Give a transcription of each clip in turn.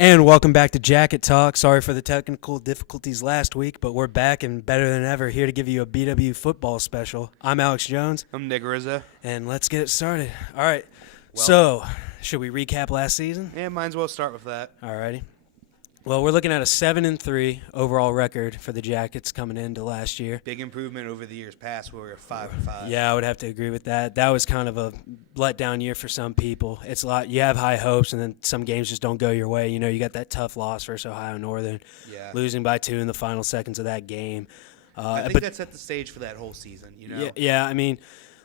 And welcome back to Jacket Talk. Sorry for the technical difficulties last week, but we're back and better than ever here to give you a BW football special. I'm Alex Jones, I'm Nick Rizza. and let's get it started. All right, Well- so should we recap last season? Yeah, might as well start with that. All righty. Well, we're looking at a 7-3 overall record for the Jackets coming into last year. Big improvement over the years past where we were 5-5. Yeah, I would have to agree with that. That was kind of a letdown year for some people. It's a lot. You have high hopes, and then some games just don't go your way. You know, you got that tough loss versus Ohio Northern, Yeah. losing by 2 in the final seconds of that game. I think that set the stage for that whole season, you know? Yeah, I mean,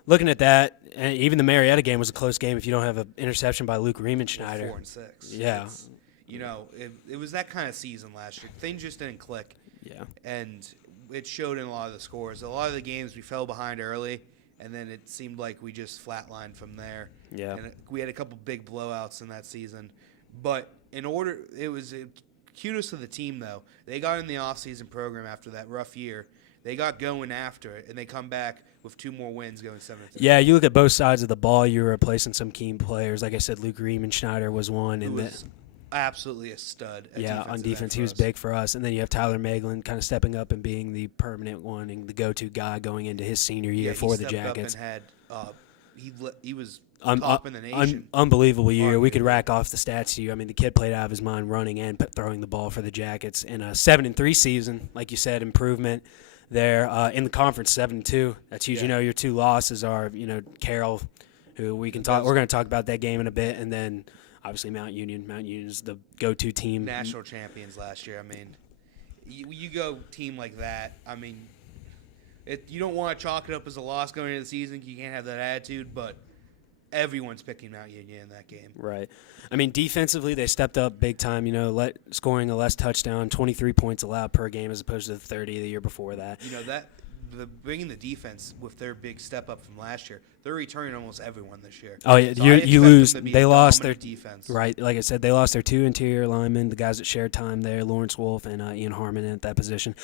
looking at that, and even the Marietta game was a close game if you don't have an interception by Luke Riemenschneider. 4-6. Yeah. It was that kind of season last year. Things just didn't click, Yeah. and it showed in a lot of the scores. A lot of the games we fell behind early, and then it seemed like we just flatlined from there. Yeah. And we had a couple big blowouts in that season. But kudos to the team, though. They got in the offseason program after that rough year. They got going after it, and they come back with 2 more wins going 7-3. Yeah, you look at both sides of the ball, you're replacing some key players. Like I said, Luke Riemenschneider was one. Who And was absolutely a stud. on defense, he was big for us. And then you have Tyler Maglin kind of stepping up and being the permanent one and the go-to guy going into his senior year for the Jackets. Up and had, he was top in the nation. Unbelievable year. We could Arguably. rack off the stats to you. I mean, the kid played out of his mind running and throwing the ball for the Jackets. In a 7-3 season, like you said, improvement there. In the conference, 7-2. That's huge. Yeah. You know, your 2 losses are, Carroll, who we can talk. We're going to talk about that game in a bit, and then obviously Mount Union. Mount Union is the go-to team. National champions last year. I mean, you go team like that. I mean, you don't want to chalk it up as a loss going into the season. You can't have that attitude, but everyone's picking Mount Union in that game. Right. I mean, defensively, they stepped up big time, scoring a less touchdown, 23 points allowed per game as opposed to the 30 the year before that. Bringing the defense with their big step up from last year, they're returning almost everyone this year. Oh, yeah, So I expect you them lose. to be They a lost their dominant defense. Right, like I said, they lost their 2 interior linemen, the guys that shared time there, Lawrence Wolf and Ian Harmon at that position.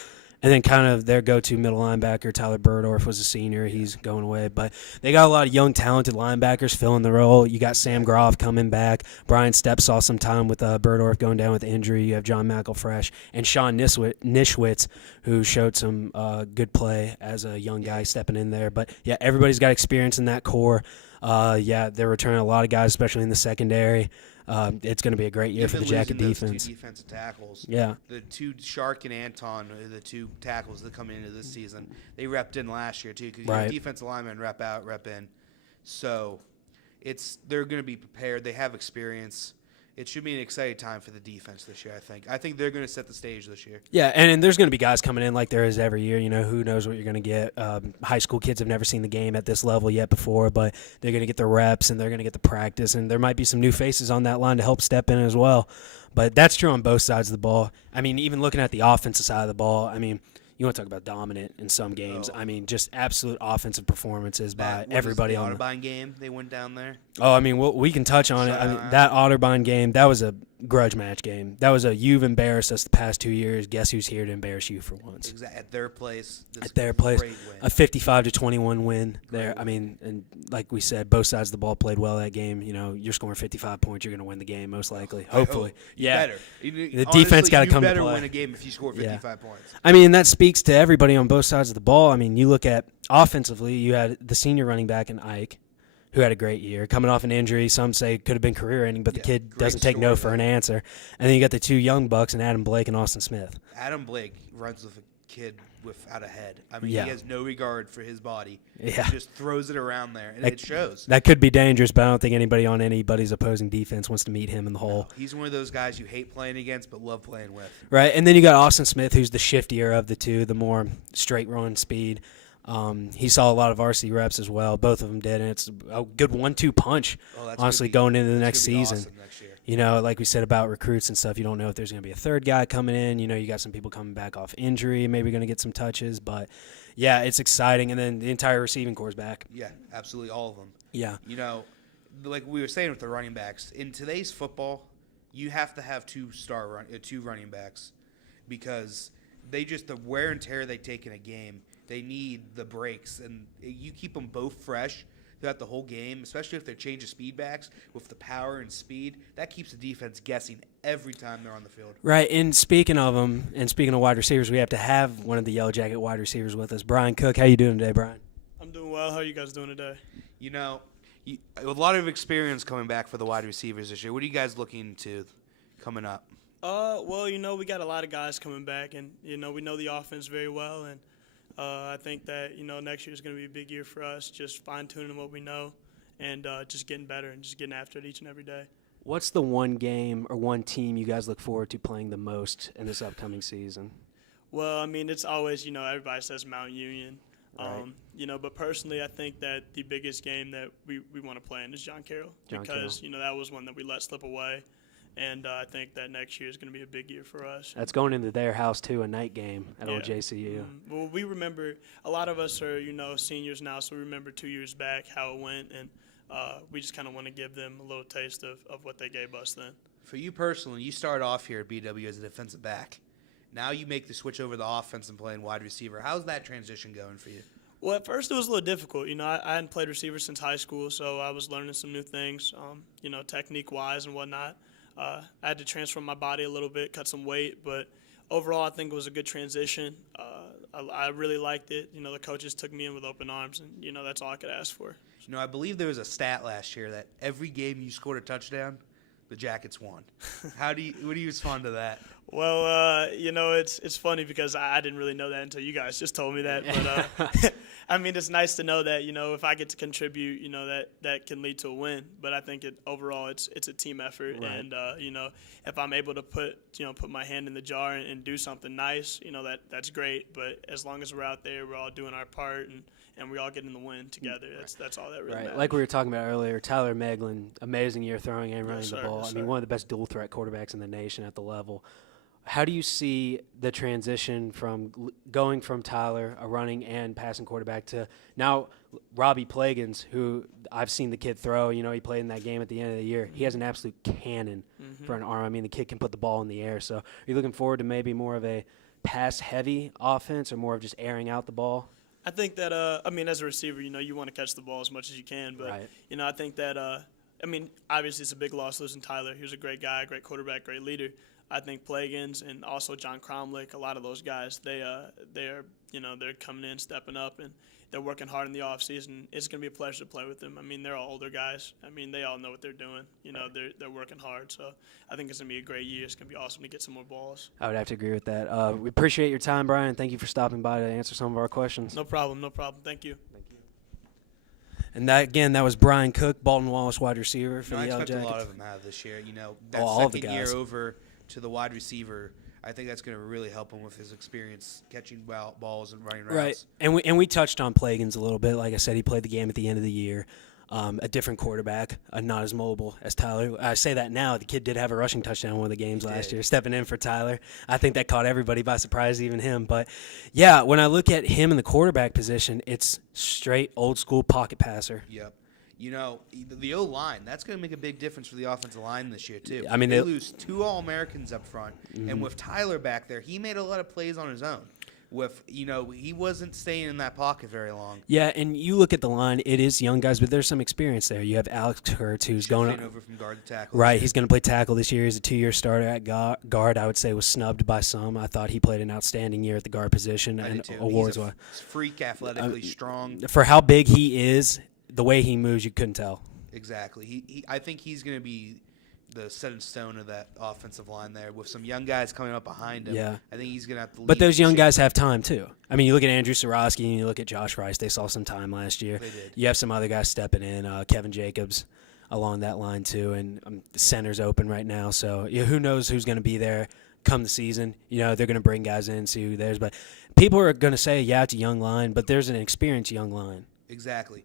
And then kind of their go-to middle linebacker, Tyler Burdorf, was a senior. He's going away. But they got a lot of young, talented linebackers filling the role. You got Sam Groff coming back. Brian Stepp saw some time with Burdorf going down with injury. You have John McElfresh and Sean Nischwitz, who showed some good play as a young guy stepping in there. But, yeah, everybody's got experience in that core. They're returning a lot of guys, especially in the secondary. It's going to be a great year for the Jacket defense. 2 defensive tackles. Yeah. The 2, Shark and Anton, are the 2 tackles that come into this season. They repped in last year, too, because Right. defensive linemen rep out, rep in. So they're going to be prepared. They have experience. It should be an exciting time for the defense this year, I think. I think they're going to set the stage this year. Yeah, and there's going to be guys coming in like there is every year. Who knows what you're going to get. High school kids have never seen the game at this level yet before, but they're going to get the reps and they're going to get the practice, and there might be some new faces on that line to help step in as well. But that's true on both sides of the ball. I mean, even looking at the offensive side of the ball, I mean, you want to talk about dominant in some games. Oh. I mean, just absolute offensive performances by What everybody is the on Audubon game. They went down there. Oh, I mean, we can touch on it. I mean, that Otterbein game, that was a grudge match game. That was you've embarrassed us the past 2 years. Guess who's here to embarrass you for once? At their place. At their place, Great win. a 55-21 win there. I mean, and like we said, both sides of the ball played well that game. You're scoring 55 points, you're going to win the game most likely. Hopefully, yeah. Better. The defense got to come to You better play. win a game if you score 55 points. I mean, that speaks to everybody on both sides of the ball. I mean, you look at offensively, you had the senior running back in Ike, who had a great year, coming off an injury. Some say could have been career-ending, but the kid great doesn't take no story, for though. an answer. And then you got the 2 young bucks in Adam Blake and Austin Smith. Adam Blake runs with a kid without a head. I mean, Yeah. he has no regard for his body. Yeah. He just throws it around there, and it shows. That could be dangerous, but I don't think anybody on anybody's opposing defense wants to meet him in the hole. He's one of those guys you hate playing against but love playing with. Right, and then you got Austin Smith, who's the shiftier of the 2, the more straight run speed. He saw a lot of varsity reps as well. Both of them did, and it's a good 1-2 punch, honestly, going into the next season. Awesome next year. Like we said about recruits and stuff, you don't know if there's going to be a third guy coming in. You got some people coming back off injury, maybe going to get some touches. But, yeah, it's exciting. And then the entire receiving corps is back. Yeah, absolutely all of them. Yeah. Like we were saying with the running backs, in today's football, you have to have 2 running backs because the wear and tear they take in a game, they need the breaks. And you keep them both fresh, throughout the whole game, especially if they're changing speed backs with the power and speed. That keeps the defense guessing every time they're on the field. Right, and speaking of them, and speaking of wide receivers, we have to have one of the Yellow Jacket wide receivers with us. Brian Cook, how you doing today, Brian? I'm doing well. How are you guys doing today? You know, a lot of experience coming back for the wide receivers this year. What are you guys looking to coming up? Well, we got a lot of guys coming back, and, we know the offense very well, and I think that, next year is going to be a big year for us, just fine-tuning what we know and just getting better and just getting after it each and every day. What's the one game or one team you guys look forward to playing the most in this upcoming season? Well, it's always, everybody says Mount Union. Right. But personally, I think that the biggest game that we want to play in is John Carroll because, that was one that we let slip away. And I think that next year is going to be a big year for us. That's going into their house, too, a night game at old JCU. Well, we remember – a lot of us are, seniors now, so we remember 2 years back how it went, and we just kind of want to give them a little taste of what they gave us then. For you personally, you started off here at BW as a defensive back. Now you make the switch over to the offense and playing wide receiver. How's that transition going for you? Well, at first it was a little difficult. I hadn't played receiver since high school, so I was learning some new things, technique-wise and whatnot. I had to transform my body a little bit, cut some weight, but overall I think it was a good transition. I really liked it. The coaches took me in with open arms, and, that's all I could ask for. I believe there was a stat last year that every game you scored a touchdown, the Jackets won. What do you respond to that? Well, it's funny because I didn't really know that until you guys just told me that. But it's nice to know that if I get to contribute, that can lead to a win. But I think overall it's a team effort, right. And if I'm able to put my hand in the jar and do something nice, that's great. But as long as we're out there, we're all doing our part and we all get in the win together. That's all that really matters. Like we were talking about earlier, Tyler Meglin, amazing year throwing and running the ball. Yes, one of the best dual threat quarterbacks in the nation at the level. How do you see the transition from going from Tyler, a running and passing quarterback, to now Robbie Plagans, who I've seen the kid throw. He played in that game at the end of the year. He has an absolute cannon for an arm. The kid can put the ball in the air. So are you looking forward to maybe more of a pass-heavy offense or more of just airing out the ball? I think that, as a receiver, you want to catch the ball as much as you can. But, right. I think that, obviously it's a big loss losing Tyler. He was a great guy, great quarterback, great leader. I think Plagans and also John Cromlick, a lot of those guys, they're coming in, stepping up, and they're working hard in the offseason. It's going to be a pleasure to play with them. They're all older guys. They all know what they're doing. They're working hard. So I think it's going to be a great year. It's going to be awesome to get some more balls. I would have to agree with that. We appreciate your time, Brian. Thank you for stopping by to answer some of our questions. No problem. Thank you. And that was Brian Cook, Baldwin Wallace wide receiver for the Yellow Jackets. I expect a lot of them out this year. That all of the second year guys. over to the wide receiver, I think that's going to really help him with his experience catching balls and running routes. Right, and we touched on Plagans a little bit. Like I said, he played the game at the end of the year. A different quarterback, not as mobile as Tyler. I say that now. The kid did have a rushing touchdown in one of the games last year, stepping in for Tyler. I think that caught everybody by surprise, even him. But, yeah, when I look at him in the quarterback position, it's straight old-school pocket passer. Yep. The O-line, that's going to make a big difference for the offensive line this year, too. They lose 2 All-Americans up front. And with Tyler back there, he made a lot of plays on his own. He wasn't staying in that pocket very long. Yeah, and you look at the line, it is young guys, but there's some experience there. You have Alex Kurtz, who's going over from guard to tackle. Right, he's going to play tackle this year. He's a 2-year starter at guard. I would say was snubbed by some. I thought he played an outstanding year at the guard position. And awards. He's a freak, athletically strong. For how big he is, the way he moves, you couldn't tell. Exactly. I think he's going to be the set in stone of that offensive line there with some young guys coming up behind him. Yeah. I think he's going to have to lead. But those young guys have time, too. You look at Andrew Sorosky and you look at Josh Rice. They saw some time last year. They did. You have some other guys stepping in, Kevin Jacobs along that line, too. And the center's open right now. So who knows who's going to be there come the season. They're going to bring guys in, see who there's. But people are going to say, yeah, it's a young line, but there's an experienced young line. Exactly.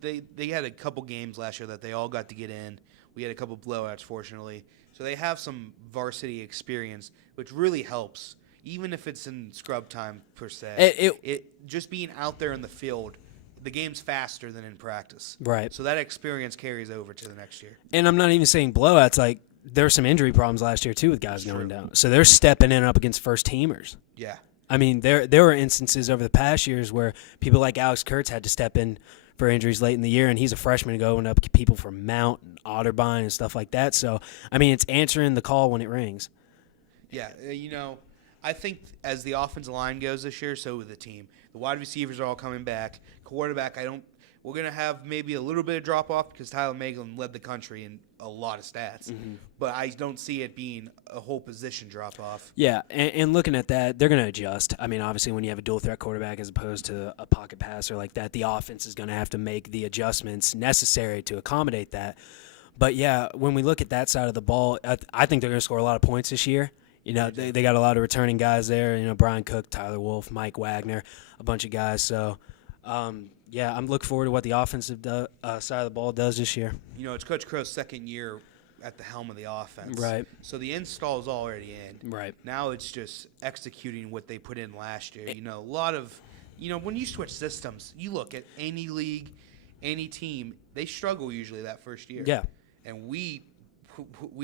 They had a couple games last year that they all got to get in. We had a couple blowouts, fortunately. So they have some varsity experience, which really helps, even if it's in scrub time, per se. It just being out there in the field, the game's faster than in practice. Right. So that experience carries over to the next year. And I'm not even saying blowouts. Like, there were some injury problems last year, too, with guys going down. So they're stepping in up against first-teamers. Yeah. There were instances over the past years where people like Alex Kurtz had to step in for injuries late in the year, and he's a freshman going up people from Mount and Otterbein and stuff like that. So, I mean, it's answering the call when it rings. Yeah, I think as the offensive line goes this year, so with the team. The wide receivers are all coming back. Quarterback, we're going to have maybe a little bit of drop-off because Tyler Maglin led the country in a lot of stats. But I don't see it being a whole position drop-off. Yeah, and looking at that, they're going to adjust. I mean, obviously, when you have a dual-threat quarterback as opposed to a pocket passer like that, the offense is going to have to make the adjustments necessary to accommodate that. But, yeah, when we look at that side of the ball, I think they're going to score a lot of points this year. They got a lot of returning guys there. Brian Cook, Tyler Wolf, Mike Wagner, a bunch of guys. So, yeah, I'm looking forward to what the offensive side of the ball does this year. It's Coach Crow's second year at the helm of the offense. Right. So the install is already in. Right. Now it's just executing what they put in last year. A lot of, when you switch systems, you look at any league, any team, they struggle usually that first year. Yeah. And we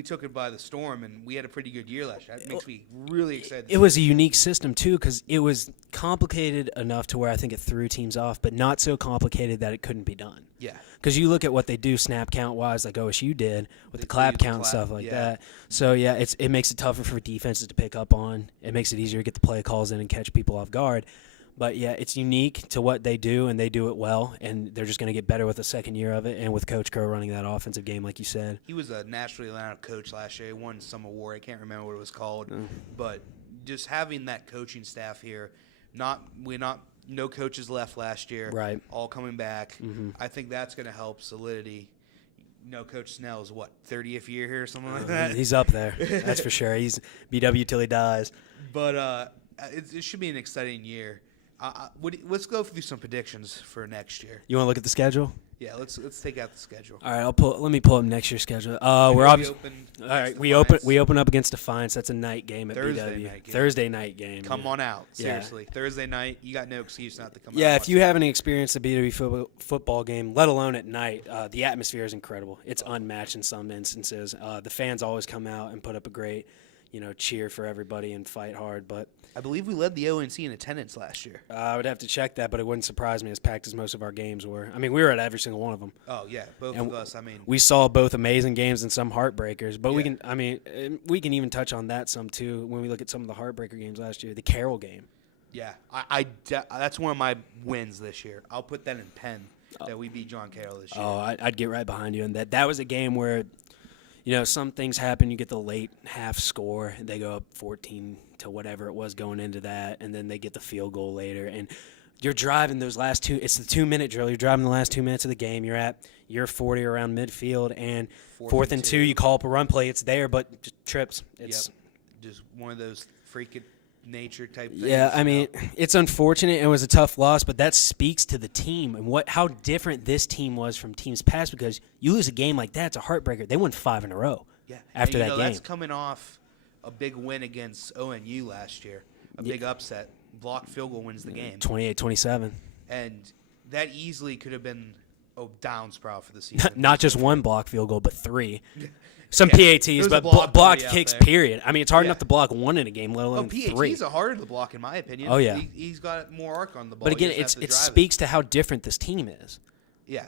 took it by the storm, and we had a pretty good year last year. That makes me really excited. It was a unique system, too, because it was complicated enough to where I think it threw teams off, but not so complicated that it couldn't be done. Yeah. Because you look at what they do snap count-wise, like OSU did, with the clap count and stuff like that. So, yeah, it makes it tougher for defenses to pick up on. It makes it easier to get the play calls in and catch people off guard. But, yeah, it's unique to what they do, and they do it well, and they're just going to get better with the second year of it and with Coach Crow running that offensive game, like you said. He was a nationally renowned coach last year. He won some award. I can't remember what it was called. But just having that coaching staff here, no coaches left last year. Right. All coming back. I think that's going to help solidity. Coach Snell's, 30th year here or something like that? He's up there. That's for sure. He's BW till he dies. But it should be an exciting year. Let's go through some predictions for next year. You want to look at the schedule? Yeah, let's take out the schedule. All right, let me pull up next year's schedule. We're obviously all right. We open up against Defiance. That's a night game at BW. Thursday night game. Come on out, seriously. Yeah. Thursday night, you got no excuse not to come out. Yeah, if you haven't experienced a BW football game, let alone at night, the atmosphere is incredible. It's unmatched in some instances. The fans always come out and put up a great, cheer for everybody and fight hard. But I believe we led the ONC in attendance last year. I would have to check that, but it wouldn't surprise me as packed as most of our games were. I mean, we were at every single one of them. Oh, yeah, both of us. We saw both amazing games and some heartbreakers, but we can even touch on that some too when we look at some of the heartbreaker games last year. The Carroll game. Yeah, that's one of my wins this year. I'll put that in pen that we beat John Carroll this year. Oh, I'd get right behind you on that. That was a game where some things happen. You get the late half score, and they go up 14 to whatever it was going into that, and then they get the field goal later. And you're driving those last two. It's the 2-minute drill. You're driving the last 2 minutes of the game. You're at year 40 around midfield, and fourth and two. You call up a run play. It's there, but just trips. It's just one of those freaking nature type things. Yeah, I mean, it's unfortunate. It was a tough loss, but that speaks to the team and how different this team was from teams past, because you lose a game like that, it's a heartbreaker. They won 5 in a row after that game. That's coming off a big win against ONU last year, a big upset. Blocked field goal wins the game. 28-27. And that easily could have been a downsprout for the season. Not just one block field goal, but 3. Some PATs, but blocked kicks, period. I mean, it's hard enough to block one in a game, let alone PATs 3. PATs are harder to block, in my opinion. Oh, yeah. He's got more arc on the ball. But again, it speaks to how different this team is. Yeah,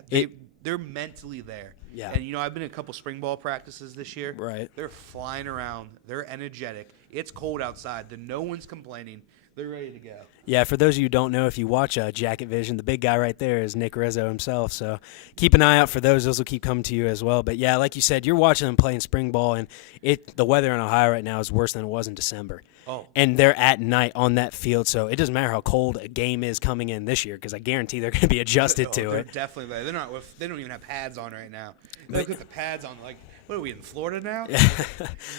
they're mentally there. Yeah. And, I've been in a couple spring ball practices this year. Right. They're flying around. They're energetic. It's cold outside. No one's complaining. They're ready to go. Yeah, for those of you who don't know, if you watch Jacket Vision, the big guy right there is Nick Rizzo himself. So keep an eye out for those. Those will keep coming to you as well. But, yeah, like you said, you're watching them playing spring ball, and the weather in Ohio right now is worse than it was in December. Oh. And they're at night on that field, so it doesn't matter how cold a game is coming in this year, because I guarantee they're going to be adjusted to they're it. Definitely there. They don't even have pads on right now. They put the pads on, like, what are we, in Florida now?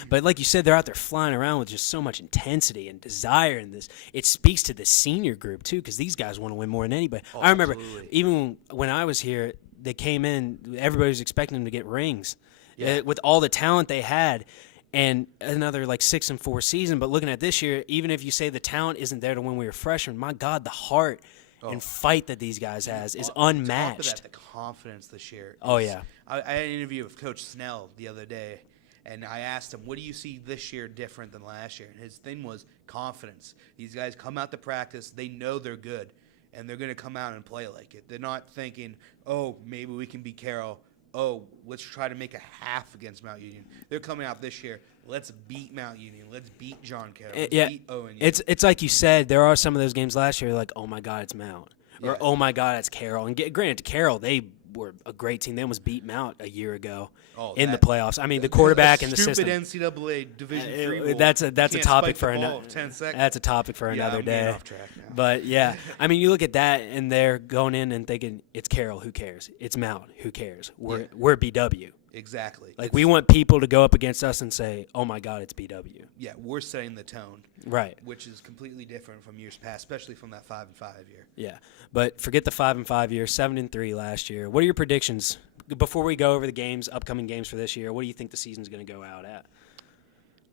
But like you said, they're out there flying around with just so much intensity and desire in this. It speaks to the senior group, too, because these guys want to win more than anybody. Oh, I remember absolutely. even when I was here, they came in, everybody was expecting them to get rings. With all the talent they had. And another 6-4 season. But looking at this year, even if you say the talent isn't there to when we were freshmen, my God, the heart and fight that these guys has is unmatched. On top of that, the confidence this year. Oh, yeah. I had an interview with Coach Snell the other day, and I asked him, what do you see this year different than last year? And his thing was confidence. These guys come out to practice. They know they're good. and they're going to come out and play like it. They're not thinking, oh, maybe we can beat Carroll. Oh, let's try to make a half against Mount Union. They're coming out this year. Let's beat Mount Union. Let's beat John Carroll. Let's Yeah, beat ONU. it's like you said. There are some of those games last year, like, oh my God, it's Mount, or Yeah. oh my God, it's Carroll. And granted, Carroll, they were a great team. They almost beat Mount a year ago in the playoffs. I mean, the quarterback and the system. Stupid NCAA Division III rule. That's a You topic can't for spike the ball another. 10 seconds. That's a topic for Yeah, another I'm getting day. off track now. But yeah, I mean, you look at that, and they're going in and thinking it's Carroll. Who cares? It's Mount. Who cares? We're BW. Exactly. Like, we want people to go up against us and say, "Oh my God, it's BW." Yeah, we're setting the tone, Right. which is completely different from years past, especially from that 5-5 year. Yeah. But forget the 5-5 year, 7-3 last year. What are your predictions before we go over the games, upcoming games for this year? What do you think the season's going to go out at?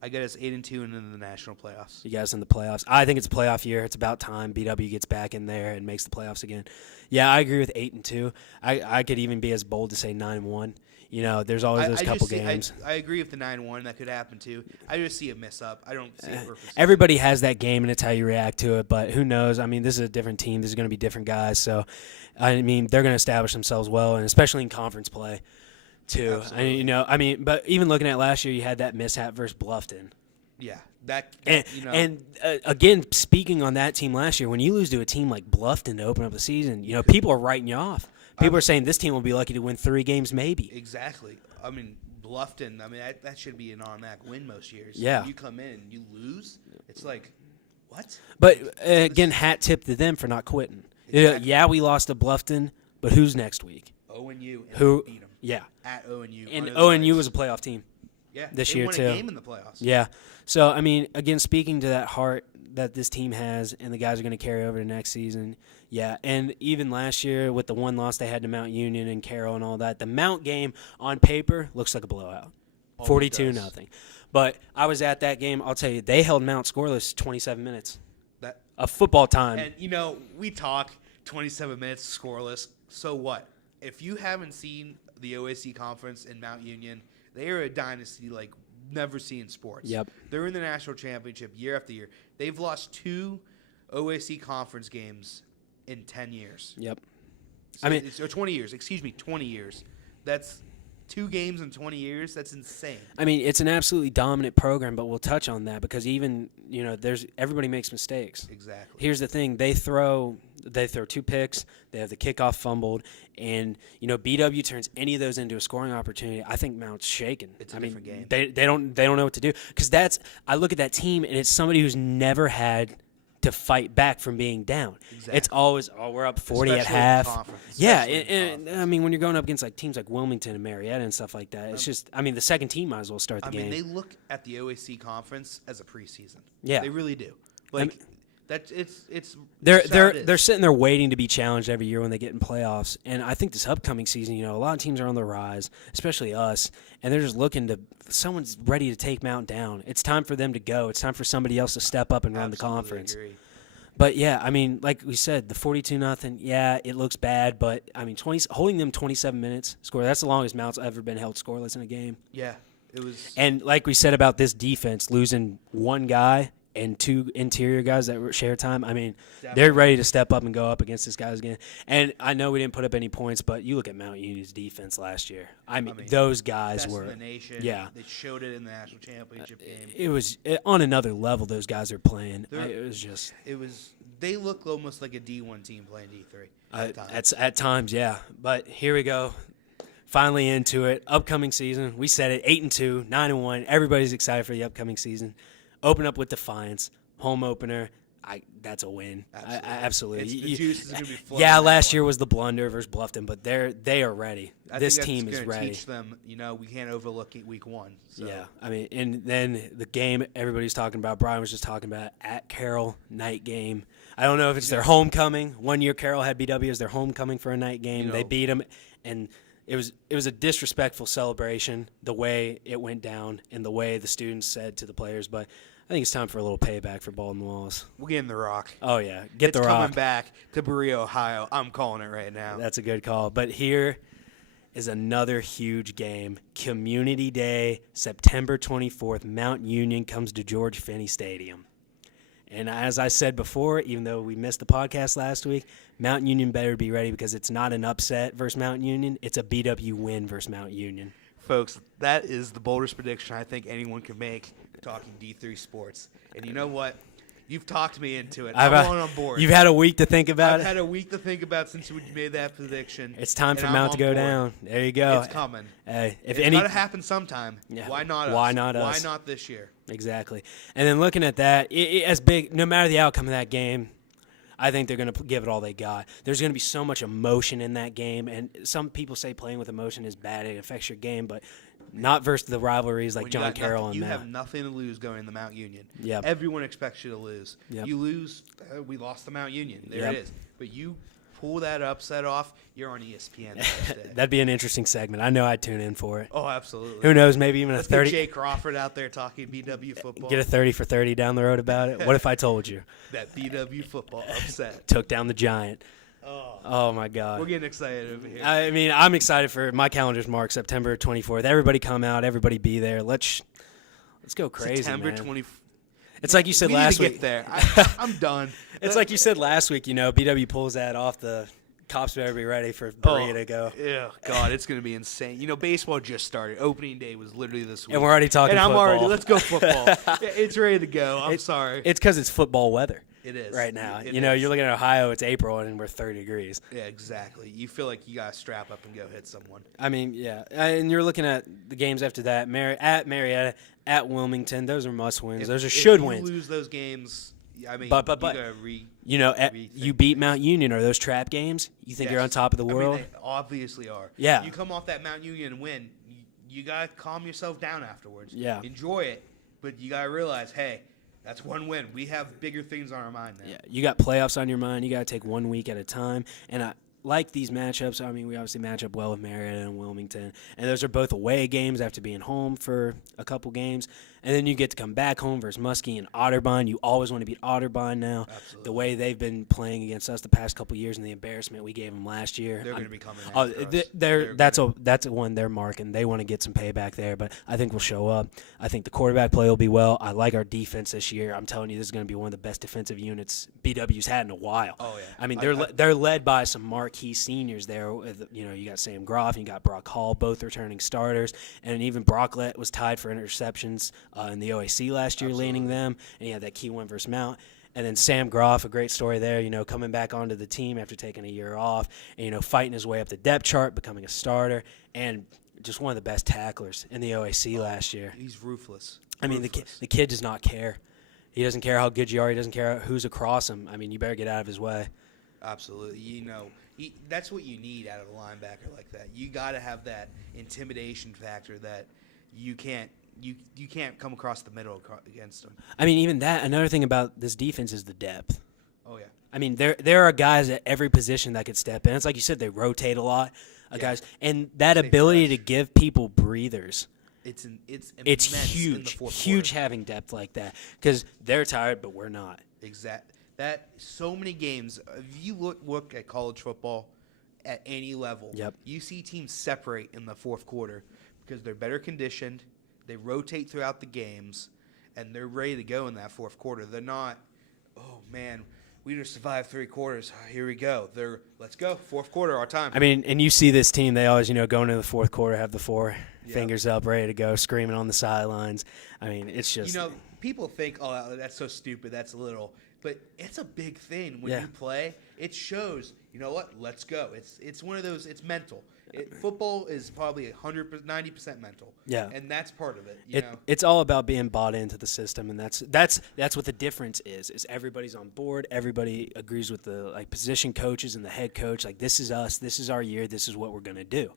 I get us 8-2 and into the national playoffs. You guys in the playoffs? I think it's a playoff year. It's about time BW gets back in there and makes the playoffs again. Yeah, I agree with 8-2. I could even be as bold to say 9-1. You know, there's always those couple games. I agree with the 9-1. That could happen too. I just see a miss up. I don't see a purpose. Everybody has that game, and it's how you react to it. But who knows? I mean, this is a different team. This is going to be different guys. So, I mean, they're going to establish themselves well, and especially in conference play, too. Absolutely. But even looking at last year, you had that mishap versus Bluffton. Yeah, Again, speaking on that team last year, when you lose to a team like Bluffton to open up the season, you know, people are writing you off. People are saying this team will be lucky to win 3 games, maybe. Exactly. I mean, Bluffton. I mean, that should be an automatic win most years. Yeah. When you come in and you lose, it's like, what? But again, hat tip to them for not quitting. Exactly. Yeah, we lost to Bluffton, but who's next week? ONU. And Who? beat them Yeah, at ONU. and under the ONU lights. was a playoff team. Yeah, this they year won too. A game in the playoffs. Yeah. So, I mean, again, speaking to that heart that this team has and the guys are going to carry over to next season, yeah. And even last year with the one loss they had to Mount Union and Carroll and all that, the Mount game on paper looks like a blowout, Always 42-0. But I was at that game. I'll tell you, they held Mount scoreless 27 minutes That of football time. and we talk 27 minutes scoreless. So what? If you haven't seen the OAC conference in Mount Union, they are a dynasty like never seen in sports. Yep. They're in the national championship year after year. They've lost 2 OAC conference games in 10 years. Yep. So I mean- or 20 years. Excuse me, 20 years. That's 2 games in 20 years. That's insane. I mean, it's an absolutely dominant program, but we'll touch on that because even, you know, everybody makes mistakes. Exactly. Here's the thing: they throw 2 picks, they have the kickoff fumbled, and you know BW turns any of those into a scoring opportunity. I think Mount's shaken. It's a I different mean, game. They don't know what to do because I look at that team and it's somebody who's never had to fight back from being down. Exactly. It's always we're up 40 at Especially in half. conference. Yeah, Especially in and I mean when you're going up against like teams like Wilmington and Marietta and stuff like that, it's just I mean the second team might as well start the I game. mean, they look at the OAC conference as a preseason. Yeah. They really do. Like that's it's They're just how it is. they're sitting there waiting to be challenged every year when they get in playoffs, and I think this upcoming season, you know, a lot of teams are on the rise, especially us, and they're just looking to someone's ready to take Mount down. It's time for them to go. It's time for somebody else to step up and run the Absolutely conference. agree. But yeah, I mean, like we said, the 42-0. Yeah, it looks bad, but I mean, holding them 27 minutes score. That's the longest Mount's ever been held scoreless in a game. Yeah, it was. And like we said about this defense, losing one guy and 2 interior guys that share time, I mean, they're ready to step up and go up against this guys again. And I know we didn't put up any points, but you look at Mount Union's defense last year. I mean those guys best were in the nation. yeah. They showed it in the national championship game. It was on another level. Those guys are playing. It was just It was. They look almost like a D1 team playing D3 at times. at times, yeah. But here we go. Finally into it. Upcoming season. We said it 8-2, 9-1. Everybody's excited for the upcoming season. Open up with Defiance. Home opener. That's a win. Absolutely. The juice is gonna be flowing yeah, in that last one. year was the blunder versus Bluffton, but they are ready. I This think team that's is gonna ready. Teach them, we can't overlook week 1. So. Yeah, I mean, and then the game everybody's talking about, Brian was just talking about at Carroll, night game. I don't know if it's their homecoming. 1 year Carroll had BW as their homecoming for a night game. They beat them, and it was a disrespectful celebration, the way it went down and the way the students said to the players. But I think it's time for a little payback for Baldwin Wallace. We're getting the Rock. Oh, yeah. Get It's the Rock. coming back to Berea, Ohio. I'm calling it right now. That's a good call. But here is another huge game. Community Day, September 24th. Mount Union comes to George Finney Stadium. And as I said before, even though we missed the podcast last week, Mount Union better be ready because it's not an upset versus Mount Union. It's a BW win versus Mount Union. Folks, that is the boldest prediction I think anyone can make talking D3 sports. And you know what? You've talked me into it. I'm on board. You've had a week to think about I've it? had a week to think about since we made that prediction. It's time for and Mount I'm to go on board. down. There you go. It's coming. Hey, if It's any, got to happen sometime. Yeah. Why not us? Why not us? Why not this year? Exactly. And then looking at that, as big, no matter the outcome of that game, I think they're going to give it all they got. There's going to be so much emotion in that game, and some people say playing with emotion is bad. It affects your game, but not versus the rivalries like When you John got Carroll nothing, and you Mount. have nothing to lose going to Mount Union. Yep. Everyone expects you to lose. Yep. You lose, we lost to Mount Union. There Yep. it is. But you pull that upset off, you're on ESPN the next day. That'd be an interesting segment. I know I'd tune in for it. Oh, absolutely. Who knows? Maybe even Let's a get 30. Jay Crawford out there talking BW football. Get a 30 for 30 down the road about it. What if I told you? That BW football upset. Took down the Giant. Oh, Oh my God. we're getting excited over here. I mean, I'm excited for my calendar's marked September 24th. Everybody come out. Everybody be there. Let's go crazy, September man. 20. It's like you said We last need to week. get there. I'm done. It's like you said last week. You know, BW pulls that off. The cops better be ready for Berea to go. Yeah, God, it's going to be insane. You know, baseball just started. Opening day was literally this week. And we're already talking And I'm football. already, let's go football. Yeah, it's ready to go. I'm sorry. It's because it's football weather It is. right now. It You know, is. you're looking at Ohio. It's April and we're 30 degrees. Yeah, exactly. You feel like you got to strap up and go hit someone. I mean, yeah. And you're looking at the games after that. At Marietta, at Wilmington. Those are must wins. Those are should if wins. you lose those games, I mean, But- you got to You know, rethink you beat Mount Union. Are those trap games? You think you're on top of the world? I mean, they obviously are. Yeah. You come off that Mount Union win, you got to calm yourself down afterwards. Yeah. Enjoy it, but you got to realize, hey, that's one win. We have bigger things on our mind now. Yeah, you got playoffs on your mind. You got to take 1 week at a time. And I like these matchups. I mean, we obviously match up well with Marietta and Wilmington. And those are both away games after being home for a couple games. And then you get to come back home versus Muskie and Otterbein. You always want to beat Otterbein now. Absolutely. The way they've been playing against us the past couple years and the embarrassment we gave them last year. They're going to be coming Oh, after us. that's one they're marking. They want to get some payback there, but I think we'll show up. I think the quarterback play will be well. I like our defense this year. I'm telling you, this is going to be one of the best defensive units BW's had in a while. Oh, yeah. I mean, they're led by some marquee seniors there. You know, you got Sam Groff, and you got Brock Hall, both returning starters, and even Brocklet was tied for interceptions in the OAC last year, leading them, and he had that key one versus Mount. And then Sam Groff, a great story there, you know, coming back onto the team after taking a year off, and, you know, fighting his way up the depth chart, becoming a starter, and just one of the best tacklers in the OAC last year. He's ruthless. I mean, the kid does not care. He doesn't care how good you are. He doesn't care who's across him. I mean, you better get out of his way. Absolutely. You know, that's what you need out of a linebacker like that. You got to have that intimidation factor that you can't come across the middle against them. I mean, even that, another thing about this defense is the depth. Oh, yeah. I mean, there are guys at every position that could step in. It's like you said, they rotate a lot of guys. And that Stay ability fresh. to give people breathers, It's it's immense in the huge, fourth huge quarter. having depth like that because they're tired, but we're not. That so many games. If you look at college football at any level, Yep. you see teams separate in the fourth quarter because they're better conditioned. They rotate throughout the games, and they're ready to go in that fourth quarter. They're not, oh man, we just survived 3 quarters. Here we go. Let's go. Fourth quarter, our time. I mean, and you see this team, they always, you know, going into the fourth quarter, have the four fingers up, ready to go, screaming on the sidelines. I mean, it's just. You know, people think, oh, that's so stupid, that's little. But it's a big thing when you play. It shows, you know what, let's go. It's one of those, it's mental. Football is probably 90% mental. Yeah. And that's part of it, you know. It's all about being bought into the system, and that's what the difference is everybody's on board, everybody agrees with the position coaches and the head coach, like this is us, this is our year, this is what we're going to do.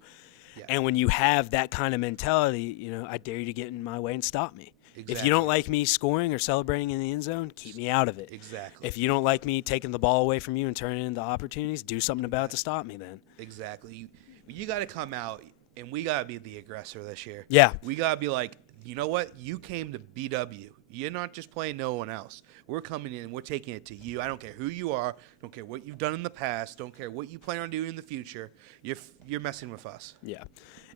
Yeah. And when you have that kind of mentality, you know, I dare you to get in my way and stop me. Exactly. If you don't like me scoring or celebrating in the end zone, keep me out of it. Exactly. If you don't like me taking the ball away from you and turning it into opportunities, do something about it to stop me then. Exactly. You got to come out, and we got to be the aggressor this year. Yeah. We got to be like, you know what? You came to BW. You're not just playing no one else. We're coming in and we're taking it to you. I don't care who you are. Don't care what you've done in the past. Don't care what you plan on doing in the future. You're messing with us. Yeah.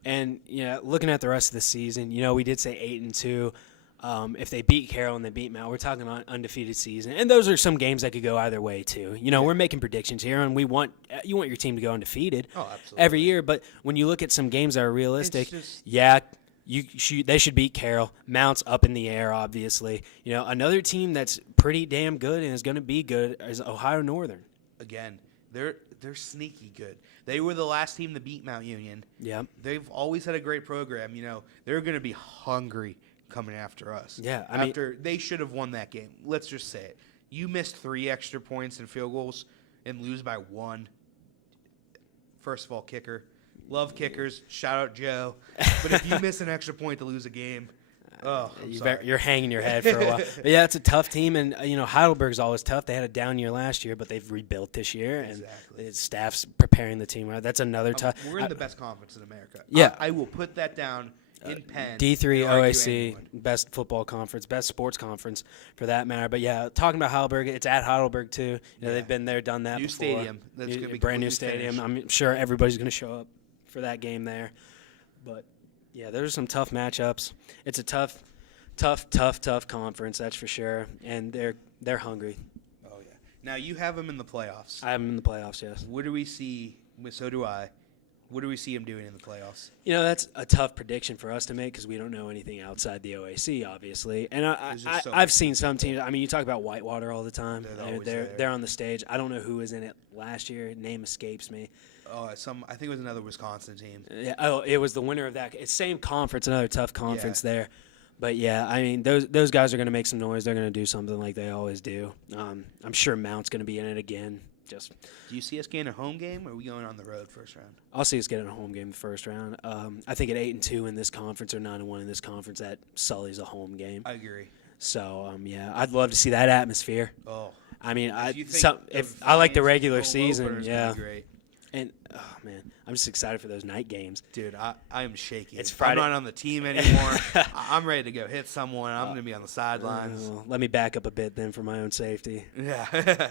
And, you know, looking at the rest of the season, you know, we did say 8-2. If they beat Carroll and they beat Mount, we're talking on undefeated season, and those are some games that could go either way too. We're making predictions here, and you want your team to go undefeated every year. But when you look at some games that are realistic, they should beat Carroll. Mount's up in the air, obviously. Another team that's pretty damn good and is going to be good is Ohio Northern. Again, they're sneaky good. They were the last team to beat Mount Union. Yeah, they've always had a great program. They're going to be hungry coming after us. Yeah, they should have won that game. Let's just say it. You missed 3 extra points and field goals and lose by 1. First of all, kicker. Love kickers. Shout out Joe. But if you miss an extra point to lose a game, you're hanging your head for a while. But yeah, it's a tough team, and Heidelberg's always tough. They had a down year last year, but they've rebuilt this year, and the staff's preparing the team right. That's another tough. We're in the best conference in America. Yeah, I will put that down. In pen, D3 OAC, best football conference, best sports conference for that matter. But yeah, talking about Heidelberg, it's at Heidelberg too. They've been there, done that new before. Stadium. That's going to be brand new stadium. Finished. I'm sure everybody's going to show up for that game there. But yeah, there's some tough matchups. It's a tough conference, that's for sure. And they're hungry. Oh yeah. Now you have them in the playoffs. I have them in the playoffs. Yes. What do we see? So do I. What do we see him doing in the playoffs? That's a tough prediction for us to make because we don't know anything outside the OAC, obviously. And I've seen some teams. I mean, you talk about Whitewater all the time. They're on the stage. I don't know who was in it last year. Name escapes me. Oh, I think it was another Wisconsin team. Yeah. Oh, it was the winner of that. It's same conference, another tough conference there. But yeah, I mean, those guys are going to make some noise. They're going to do something like they always do. I'm sure Mount's going to be in it again. Do you see us getting a home game, or are we going on the road first round? I'll see us getting a home game the first round. I think at 8-2 in this conference or 9-1 in this conference, that sullies a home game. I agree. So I'd love to see that atmosphere. Oh, I mean, if I like the regular season, yeah. Great. And man, I'm just excited for those night games. Dude, I am shaking. It's Friday. I'm not on the team anymore. I'm ready to go hit someone. I'm going to be on the sidelines. Let me back up a bit then for my own safety. Yeah.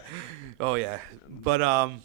Oh yeah. But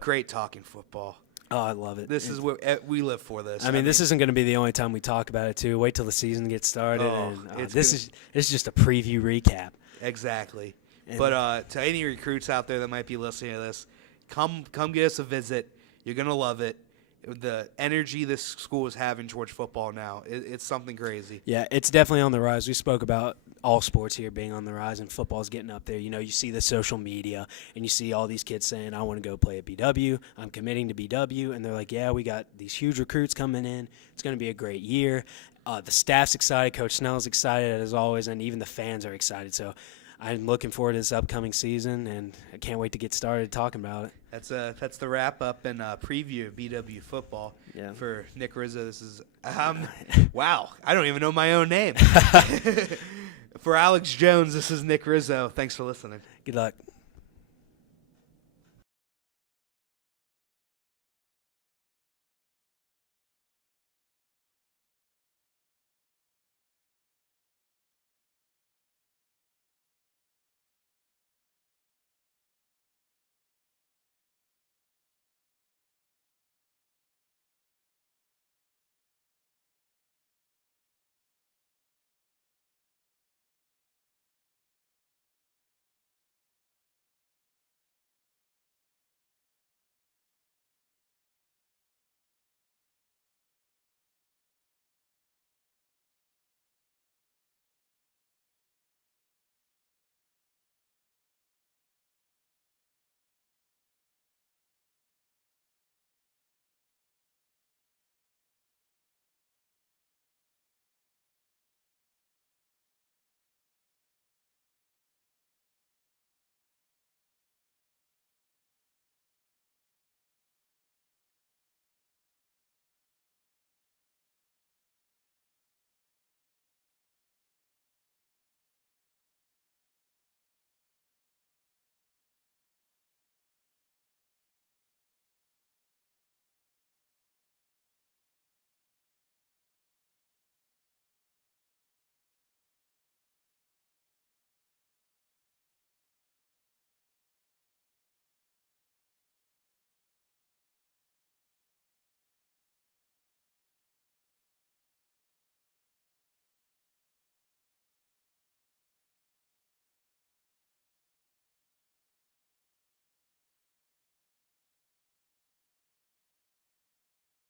great talking football. Oh, I love it. This is what we live for. This. I mean, this isn't going to be the only time we talk about it too. Wait till the season gets started. It's just a preview recap. Exactly. But to any recruits out there that might be listening to this, come get us a visit. You're gonna love it. The energy this school is having towards football now, it's something crazy. Yeah, it's definitely on the rise. We spoke about all sports here being on the rise, and football's getting up there. You see the social media, and you see all these kids saying, I want to go play at BW. I'm committing to BW. And they're like, yeah, we got these huge recruits coming in. It's going to be a great year. The staff's excited. Coach Snell's excited, as always, and even the fans are excited. So I'm looking forward to this upcoming season, and I can't wait to get started talking about it. That's the wrap up and preview of BW football for Nick Rizzo. This is wow. I don't even know my own name. For Alex Jones, this is Nick Rizzo. Thanks for listening. Good luck.